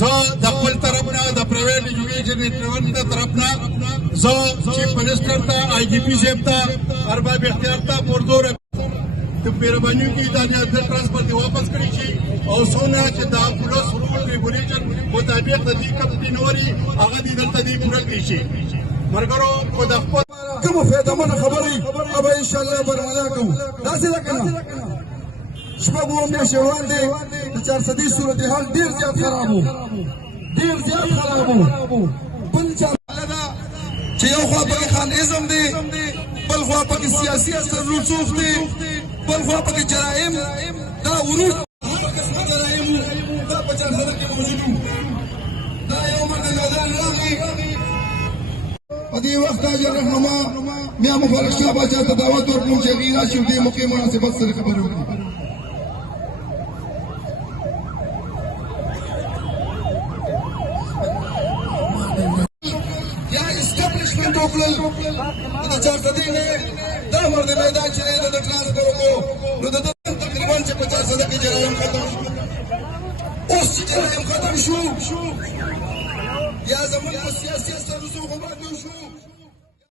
زه د خپل طرف نه د پرایویټ ایجوکیشن ډپارټمنټ د طرف نه زه چیف منسټر ته آی جی پي صاحب ته ارباب اختیار ته پوردور د مهرباني وکړي دا د ټرانسپورټ واپس کړی شي او څونه چې دا پولیس رول ریګولیشن مطابق د دې کمپنوري هغه دې دلته دې پوره کړی شي مرګرو خو د خپل کوم فایدهمنه خبرې اب ان شاء الله برملا کوو داسې ده کنه شپږ اوه میاشتې وړاندې د 400 صورتحال ډېر زیات خراب و بل چاله ده چې یو خوا پکې خانیزم دی بل خوا پکې سیاسي اثر رسوخ دی بل خوا پکې جرایم دا ورور جرایم دا په 400 کې موجود دا یو مرد میدان راغی په دې وخت کې رهنما میا مبارک شاه باچا ته دعوت ورکړم چې غیرا شو دې موقع مناسبت سره خبرې وکړي یا اسټابلیشمنټ وکړل د 400 نه دا مرد میدان چې د ټرانسپورټ کو نو د تقریبا چې 50 کې جرایم ختم شو اوس چې جرایم ختم شو یا زموږ سیاسي اثر رسوخ باندې شو